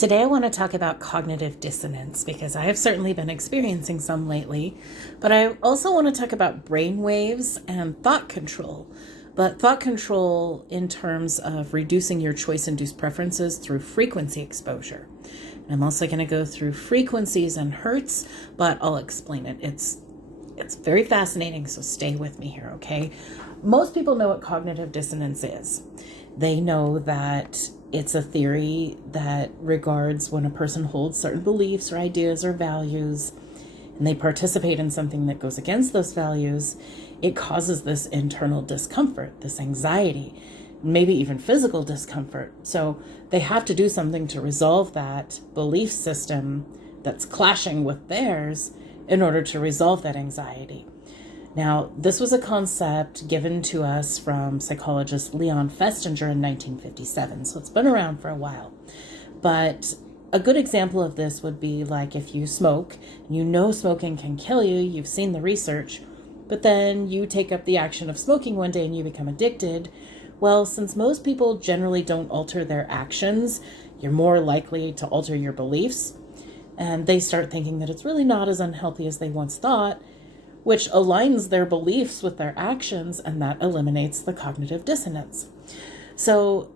Today I want to talk about cognitive dissonance because I have certainly been experiencing some lately, but I also want to talk about brain waves and thought control. But thought control in terms of reducing your choice-induced preferences through frequency exposure. And I'm also going to go through frequencies and Hertz, but I'll explain it. It's very fascinating, so stay with me here, okay? Most people know what cognitive dissonance is. They know that it's a theory that regards when a person holds certain beliefs or ideas or values, and they participate in something that goes against those values, it causes this internal discomfort, this anxiety, maybe even physical discomfort. So they have to do something to resolve that belief system that's clashing with theirs in order to resolve that anxiety. Now, this was a concept given to us from psychologist Leon Festinger in 1957, so it's been around for a while. But a good example of this would be like if you smoke, you know smoking can kill you, you've seen the research, but then you take up the action of smoking one day and you become addicted. Well, since most people generally don't alter their actions, you're more likely to alter your beliefs, and they start thinking that it's really not as unhealthy as they once thought, which aligns their beliefs with their actions, and that eliminates the cognitive dissonance. So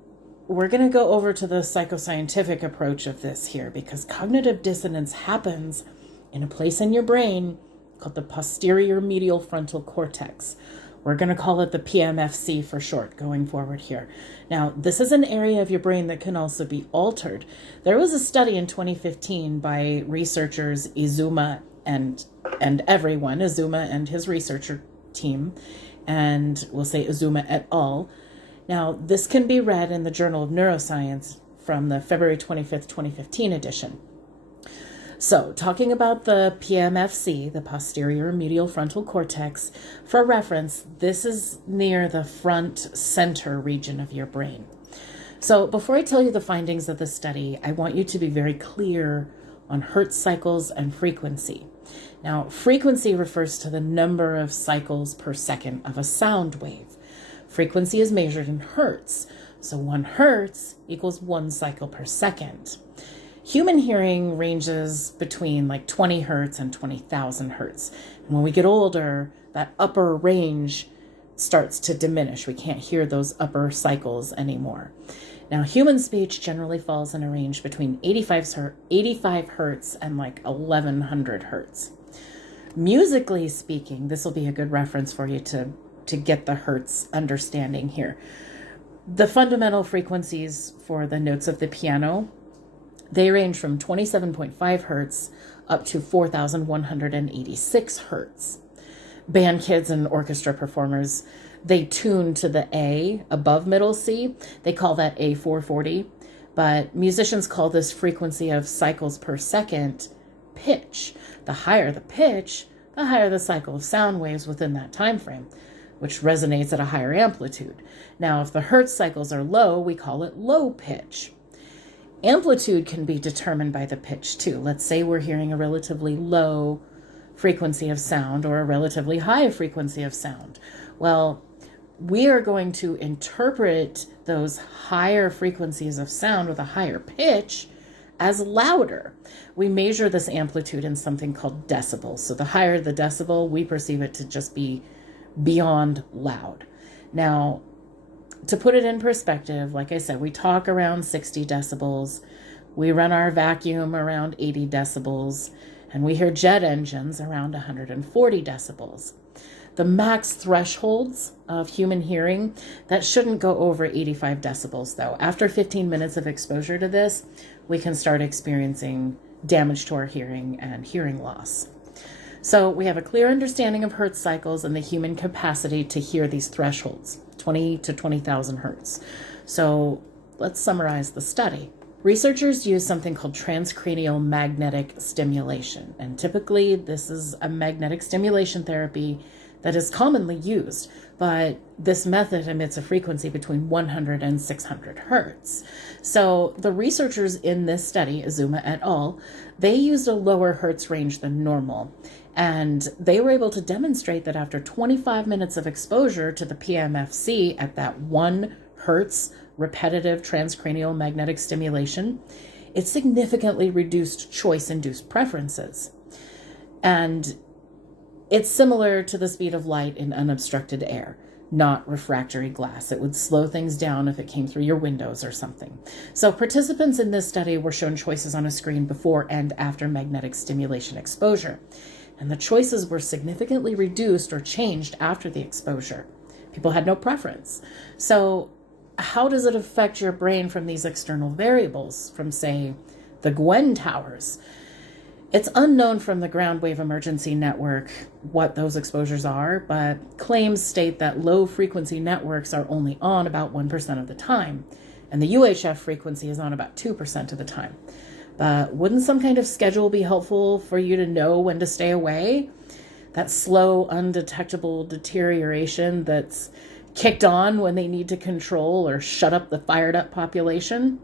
we're going to go over to the psychoscientific approach of this here, because cognitive dissonance happens in a place in your brain called the posterior medial frontal cortex. We're going to call it the pmfc for short going forward here. Now, this is an area of your brain that can also be altered. There was a study in 2015 by researchers Izuma and everyone, Izuma and his researcher team, and we'll say Izuma et al. Now, this can be read in the Journal of Neuroscience from the February 25th, 2015 edition. So, talking about the PMFC, the posterior medial frontal cortex, for reference, this is near the front center region of your brain. So, before I tell you the findings of the study, I want you to be very clear on Hertz cycles and frequency. Now, frequency refers to the number of cycles per second of a sound wave. Frequency is measured in Hertz, so 1 Hertz equals 1 cycle per second. Human hearing ranges between like 20 Hertz and 20,000 Hertz. And when we get older, that upper range starts to diminish. We can't hear those upper cycles anymore. Now, human speech generally falls in a range between 85 Hertz and like 1100 Hertz. Musically speaking, this will be a good reference for you to get the Hertz understanding here. The fundamental frequencies for the notes of the piano, they range from 27.5 Hertz up to 4,186 Hertz. Band kids and orchestra performers, they tune to the A above middle C. They call that A440, but musicians call this frequency of cycles per second pitch. The higher the pitch, the higher the cycle of sound waves within that time frame, which resonates at a higher amplitude. Now, if the Hertz cycles are low, we call it low pitch. Amplitude can be determined by the pitch too. Let's say we're hearing a relatively low frequency of sound or a relatively high frequency of sound. Well, we are going to interpret those higher frequencies of sound with a higher pitch as louder. We measure this amplitude in something called decibels. So the higher the decibel, we perceive it to just be beyond loud. Now, to put it in perspective, like I said, we talk around 60 decibels. We run our vacuum around 80 decibels, and we hear jet engines around 140 decibels. The max thresholds of human hearing, that shouldn't go over 85 decibels though. After 15 minutes of exposure to this, we can start experiencing damage to our hearing and hearing loss. So we have a clear understanding of Hertz cycles and the human capacity to hear these thresholds, 20 to 20,000 Hertz. So let's summarize the study. Researchers use something called transcranial magnetic stimulation, and typically this is a magnetic stimulation therapy that is commonly used, but this method emits a frequency between 100 and 600 Hertz. So the researchers in this study, Izuma et al., they used a lower Hertz range than normal, and they were able to demonstrate that after 25 minutes of exposure to the PMFC at that 1 Hertz repetitive transcranial magnetic stimulation, it significantly reduced choice-induced preferences. And it's similar to the speed of light in unobstructed air, not refractory glass. It would slow things down if it came through your windows or something. So participants in this study were shown choices on a screen before and after magnetic stimulation exposure. And the choices were significantly reduced or changed after the exposure. People had no preference. So how does it affect your brain from these external variables, from, say, the Gwen towers? It's unknown from the ground wave emergency network what those exposures are, but claims state that low frequency networks are only on about 1% of the time, and the UHF frequency is on about 2% of the time. But wouldn't some kind of schedule be helpful for you to know when to stay away? That slow, undetectable deterioration that's kicked on when they need to control or shut up the fired up population?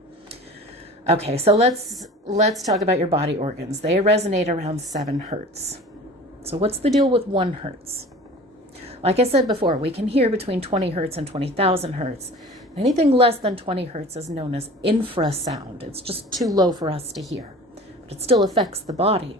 Okay, so let's talk about your body organs. They resonate around 7 hertz. So what's the deal with 1 hertz? Like I said before, we can hear between 20 hertz and 20,000 hertz. Anything less than 20 hertz is known as infrasound. It's just too low for us to hear, but it still affects the body.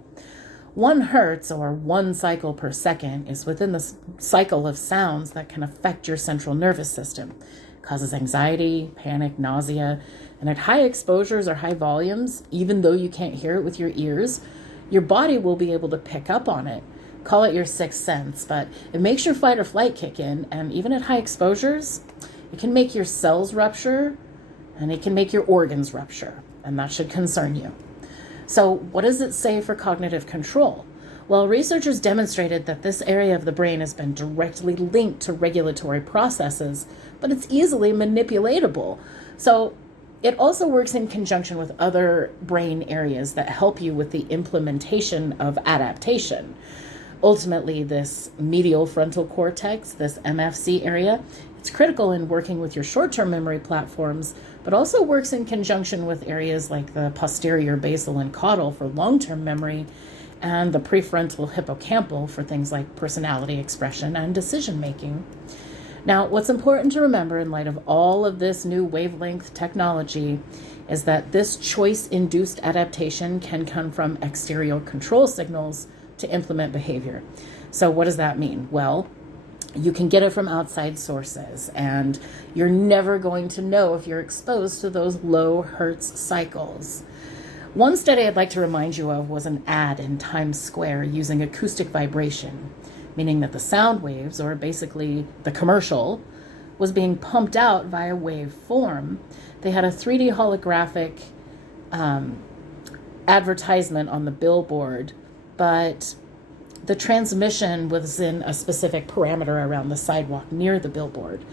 1 hertz, or 1 cycle per second, is within the cycle of sounds that can affect your central nervous system. It causes anxiety, panic, nausea, and at high exposures or high volumes, even though you can't hear it with your ears, your body will be able to pick up on it. Call it your sixth sense, but it makes your fight or flight kick in, and even at high exposures, it can make your cells rupture, and it can make your organs rupture, and that should concern you. So what does it say for cognitive control? Well, researchers demonstrated that this area of the brain has been directly linked to regulatory processes, but it's easily manipulatable. So it also works in conjunction with other brain areas that help you with the implementation of adaptation. Ultimately, this medial frontal cortex, this MFC area, it's critical in working with your short-term memory platforms, but also works in conjunction with areas like the posterior basal and caudal for long-term memory, and the prefrontal hippocampal for things like personality expression and decision-making. Now, what's important to remember in light of all of this new wavelength technology is that this choice-induced adaptation can come from exterior control signals to implement behavior. So what does that mean? Well, you can get it from outside sources, and you're never going to know if you're exposed to those low Hertz cycles. One study I'd like to remind you of was an ad in Times Square using acoustic vibration, meaning that the sound waves, or basically the commercial, was being pumped out via wave form. They had a 3D holographic advertisement on the billboard, but the transmission was in a specific parameter around the sidewalk near the billboard.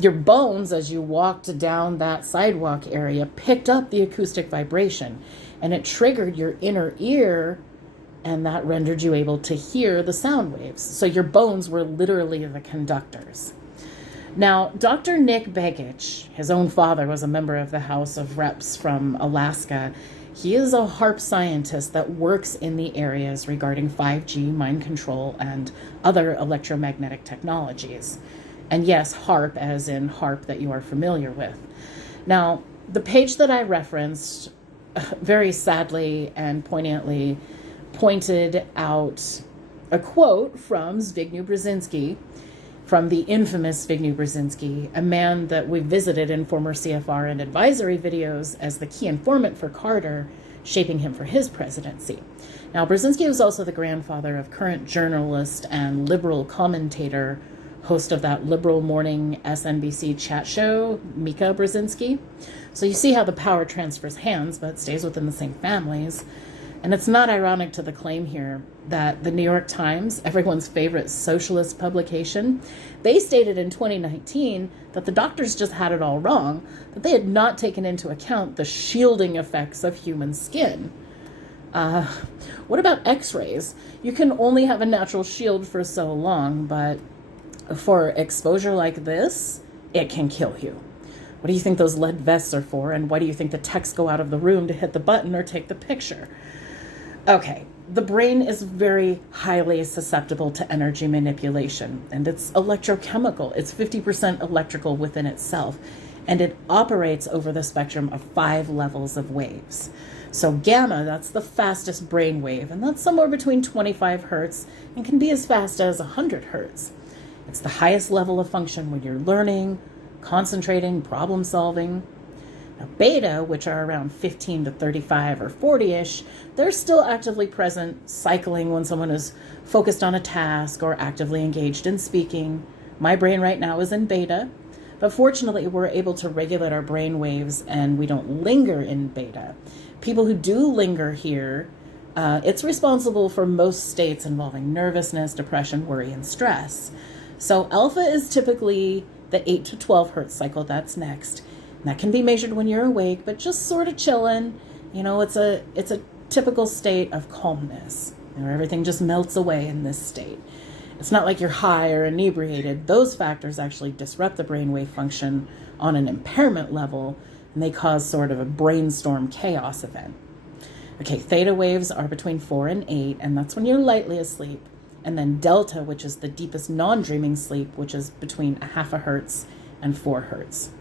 Your bones, as you walked down that sidewalk area, picked up the acoustic vibration, and it triggered your inner ear, and that rendered you able to hear the sound waves. So your bones were literally the conductors. Now, Dr. Nick Begich, his own father was a member of the House of Reps from Alaska. He is a HAARP scientist that works in the areas regarding 5G, mind control, and other electromagnetic technologies. And yes, HAARP as in HAARP that you are familiar with. Now, the page that I referenced very sadly and poignantly pointed out a quote from Zbigniew Brzezinski, from the infamous Zbigniew Brzezinski, a man that we visited in former CFR and advisory videos as the key informant for Carter, shaping him for his presidency. Now, Brzezinski was also the grandfather of current journalist and liberal commentator, host of that liberal morning SNBC chat show, Mika Brzezinski. So you see how the power transfers hands, but stays within the same families. And it's not ironic to the claim here that the New York Times, everyone's favorite socialist publication, they stated in 2019 that the doctors just had it all wrong, that they had not taken into account the shielding effects of human skin. What about x-rays? You can only have a natural shield for so long, but for exposure like this, it can kill you. What do you think those lead vests are for? And why do you think the techs go out of the room to hit the button or take the picture? Okay, the brain is very highly susceptible to energy manipulation, and it's electrochemical. It's 50% electrical within itself. and it operates over the spectrum of 5 levels of waves. So gamma, that's the fastest brain wave, and that's somewhere between 25 hertz and can be as fast as 100 hertz. It's the highest level of function when you're learning, concentrating, problem solving. Now, beta, which are around 15 to 35 or 40-ish, they're still actively present, cycling when someone is focused on a task or actively engaged in speaking. My brain right now is in beta, but fortunately we're able to regulate our brain waves and we don't linger in beta. People who do linger here, it's responsible for most states involving nervousness, depression, worry, and stress. So alpha is typically the 8 to 12 hertz cycle, that's next. And that can be measured when you're awake, but just sort of chilling. You know, it's a typical state of calmness, where everything just melts away in this state. It's not like you're high or inebriated. Those factors actually disrupt the brainwave function on an impairment level, and they cause sort of a brainstorm chaos event. Okay, theta waves are between 4 and 8, and that's when you're lightly asleep. And then delta, which is the deepest non-dreaming sleep, which is between 0.5 hertz and 4 hertz.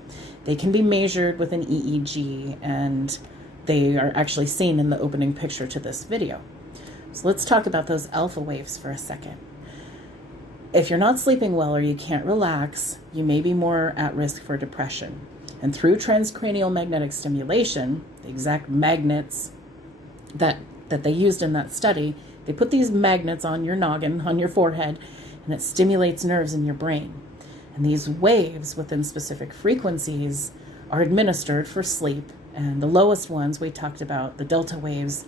They can be measured with an EEG, and they are actually seen in the opening picture to this video. So let's talk about those alpha waves for a second. If you're not sleeping well or you can't relax, you may be more at risk for depression. And through transcranial magnetic stimulation, the exact magnets that they used in that study, they put these magnets on your noggin, on your forehead, and it stimulates nerves in your brain. And these waves within specific frequencies are administered for sleep. And the lowest ones we talked about, the delta waves,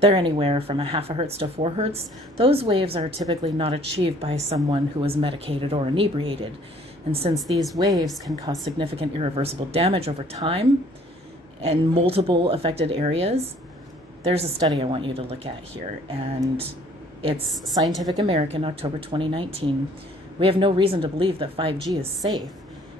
they're anywhere from 0.5 hertz to 4 hertz. Those waves are typically not achieved by someone who is medicated or inebriated. And since these waves can cause significant irreversible damage over time and multiple affected areas, there's a study I want you to look at here. And it's Scientific American, October 2019. We have no reason to believe that 5G is safe,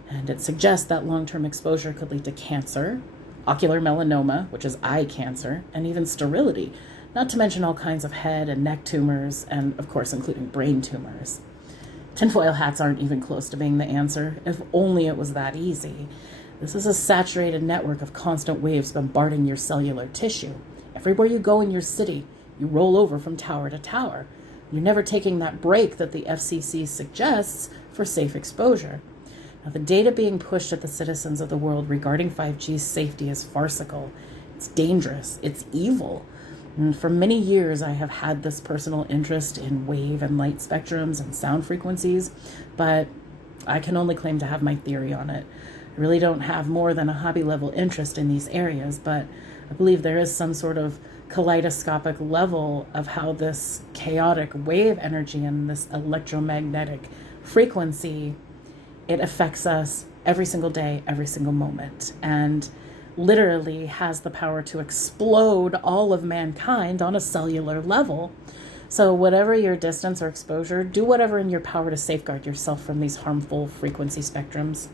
and it suggests that long-term exposure could lead to cancer, ocular melanoma, which is eye cancer, and even sterility, not to mention all kinds of head and neck tumors, and of course including brain tumors. Tinfoil hats aren't even close to being the answer, if only it was that easy. This is a saturated network of constant waves bombarding your cellular tissue. Everywhere you go in your city, you roll over from tower to tower. You're never taking that break that the FCC suggests for safe exposure. Now, the data being pushed at the citizens of the world regarding 5G's safety is farcical. It's dangerous. It's evil. And for many years, I have had this personal interest in wave and light spectrums and sound frequencies, but I can only claim to have my theory on it. I really don't have more than a hobby-level interest in these areas, but I believe there is some sort of kaleidoscopic level of how this chaotic wave energy and this electromagnetic frequency, it affects us every single day, every single moment, and literally has the power to explode all of mankind on a cellular level. So whatever your distance or exposure, do whatever in your power to safeguard yourself from these harmful frequency spectrums.